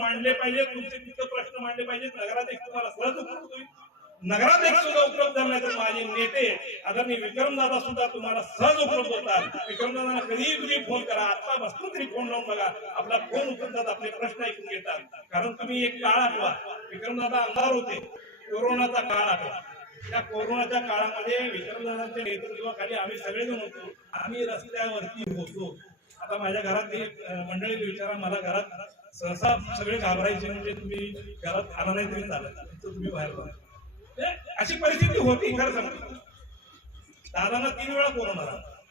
मांडले पाहिजे तुमचे तिथं प्रश्न मांडले पाहिजेत. नगराध्यक्ष तुम्हाला सहज उपलब्ध नगराध्यक्ष सुद्धा उपलब्ध झाले तर माझे नेते आदरणीय विक्रमदादा सुद्धा तुम्हाला सहज उपलब्ध होतात विक्रमदादांना कधीही तुम्ही फोन करा. आता बसतो तरी फोन लावून बघा. आपला फोन उचलतात आपले प्रश्न ऐकून घेतात. कारण तुम्ही एक काळ आठवा. विक्रमदादा आमदार होते. कोरोनाचा काळ आठवा. त्या कोरोनाच्या काळामध्ये विक्रमदादांच्या नेतृत्वाखाली आम्ही सगळेजण होतो. आम्ही रस्त्यावरती होतो आता माझ्या घरात मंडळी विचारा मला घरात सहसा सगळे घाबरायचे म्हणजे तुम्ही घरात आला नाही तरी चालत तर तुम्ही बाहेर पडा. म्हणजे अशी परिस्थिती होती खरं सांगतो. दादांना तीन वेळा कोरोना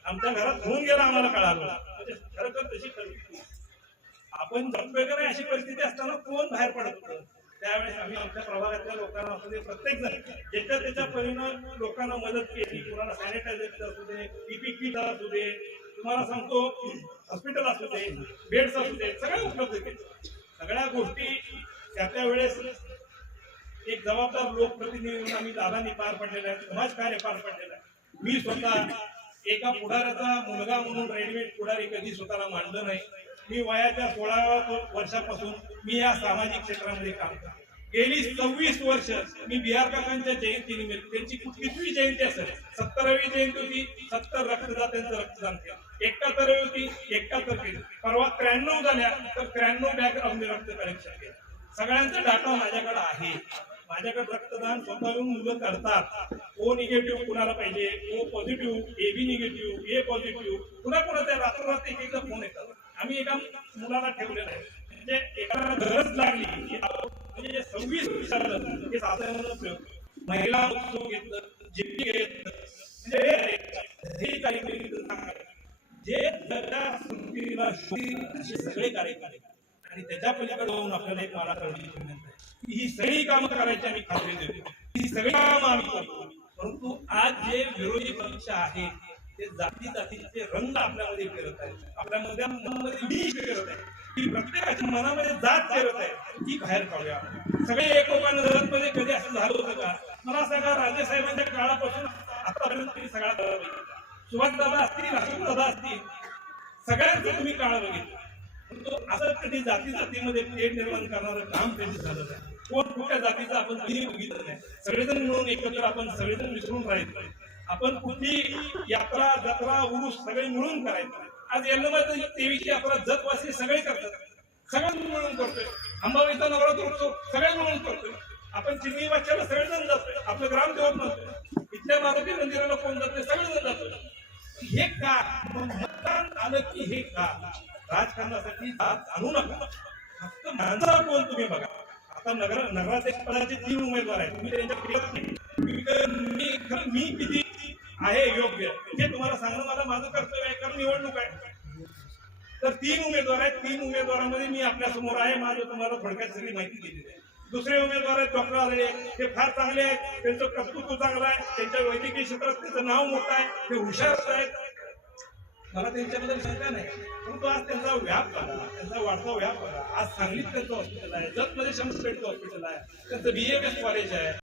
आमच्या घरात होऊन गेला आम्हाला कळालं. म्हणजे खरं तर तशी परिस्थिती आपण जगतोय का नाही अशी परिस्थिती असताना कोण बाहेर पडत होतं त्यावेळेस आम्ही आमच्या प्रभागातल्या लोकांना म्हणजे असू दे प्रत्येक जण ज्याच्या त्याच्या परीनं लोकांना मदत केली. कोणाला सॅनिटायझर असू दे पीपी किट असू दे तुम्हाला सांगतो हॉस्पिटल असू दे बेड्स असू दे सगळ्या उपलब्ध केले सगळ्या गोष्टी त्या त्या वेळेस एक जबाबदार लोकप्रतिनिधी म्हणून आम्ही दादांनी पार पडलेलं आहे समाजकार्य पार पडलेलं आहे मी स्वतः एका पुढाऱ्याचा मुलगा म्हणून रेल्वे पुढारी कधी स्वतःला मांडलं नाही. मी वयाच्या सोळाव्या वर्षापासून मी या सामाजिक क्षेत्रामध्ये काम करतो. गेली सव्वीस वर्ष मी बिहार काकांच्या जयंतीनिमित्त त्यांची कितवी जयंती असेल? सत्तरावी जयंती होती सत्तर रक्तदात्यांचं रक्तदान केलं. एकाहत्तरावी होती एकाहत्तर केली. परवा त्र्याण्णव झाल्या तर त्र्याण्णव बॅग आम्ही रक्त कलेक्शन केलं. सगळ्यांचा डाटा माझ्याकडे आहे. माझ्याकडे रक्तदान स्वतःहून मुलं करतात. ओ निगेटिव्ह कुणाला पाहिजे? O positive A B negative A positive पुन्हा पुन्हा त्या रात्रोरात एक एकदा फोन येतात. आम्ही एका मुलाला ठेवलेला आहे. म्हणजे एकाला गरज लागली की म्हणजे जे सव्वीस विचारलं हे साधारण महिला उत्सव घेतलं जिप्पी घेतलं म्हणजे हे जे जगाच्या संस्कृतीला शोधील असे सगळे कार्यक्रम आणि त्याच्या पलीकडे जाऊन आपल्याला एक मला करण्याची विनंती आहे की ही सगळी कामं करायची आम्ही खात्री देतो. ही सगळी कामं आम्ही करतो. परंतु आज जे विरोधी पक्ष आहेत ते जाती जातीचे रंग आपल्यामध्ये फिरत आहेत. आपल्यामध्ये मनामध्ये विष फिरत आहे. प्रत्येकाच्या मनामध्ये जात फिरत आहे. ती बाहेर काढूया. सगळे एकोपाने जगत मध्ये कधी असं झालं होतं का? मला सांगा राजेसाहेबांच्या काळापासून आतापर्यंत तुम्ही सगळा काळ बघितला. सुभाष दादा असतील अशोक दादा असतील सगळ्यांचं तुम्ही काळ बघितलं. असं कधी जाती जातीमध्ये पेट निर्माण करणारं काम त्यांनी झालं नाही. कोण कुठल्या जातीचं आपण कधीही बघितलं नाही. सगळेजण मिळून एकत्र आपण सगळेजण मिसळून राहायचं आपण कुठली यात्रा जत्रा उरुस सगळे मिळून करायचं आज यल्लमाची देवीची अपराध जतवासी सगळे करतात. सगळे मिळून करतोय. अंबाबाईचा नवरात्र उत्सव सगळे मिळून करतोय. आपण चिमणी वाच्याला सगळेजण जातोय. आपलं ग्राम देवत नसतोय इथल्या मारुती मंदिराला कोण जातोय सगळेजण जातोय. हे का? मतदान आलं की हे का? राजकारणासाठी जात आणू नका. फक्त माणसाला कोण तुम्ही बघा. आता नगर नगराध्यक्ष पदाचे तीन उमेदवार आहेत. तुम्ही त्यांच्या फिरत नाही. मी खरं मी किती आहे योग्य? हे तुम्हाला सांगणं मला माझं कर्तव्य निवडणूक आहे. तर तीन उमेदवार आहेत. तीन उमेदवारांमध्ये मी आपल्यासमोर आहे. माझं तुम्हाला थोडक्यात सगळी माहिती दिलेली आहे. दुसरे उमेदवार आहेत डॉक्टर आलेले ते फार चांगले आहेत. त्यांचं कर्तृत्व चांगलं आहे. त्यांच्या वैद्यकीय क्षेत्रात त्यांचं नाव मोठं आहे. ते हुशार आहेत. मला त्यांच्याबद्दल शंका नाही. परंतु आज त्यांचा व्याप करा त्यांचा वाढता व्याप करा आज सांगलीत त्यांचं हॉस्पिटल आहे. जतमध्ये शंभर हॉस्पिटल आहे. त्यांचं बीएमएस कॉलेज आहे.